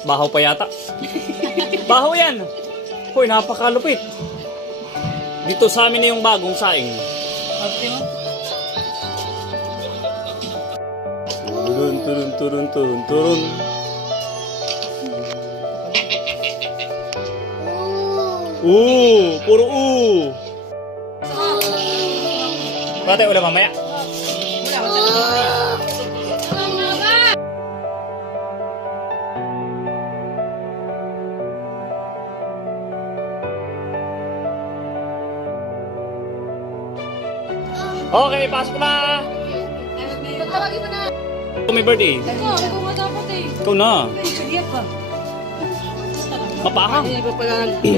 Bahaw pa yata. Bahaw yan. Hoy, napakalupit. Dito sa amin na yung bagong saing. Okay mo? Turun, turun, turun, turun, turun. Puro Pati ulam mamaya. Wala, wala. Okay, pasok na. Tawagin mo na. May birthday. Ako nga dapat eh. Ikaw na. Sige pa. Mapahang. Hindi pa pala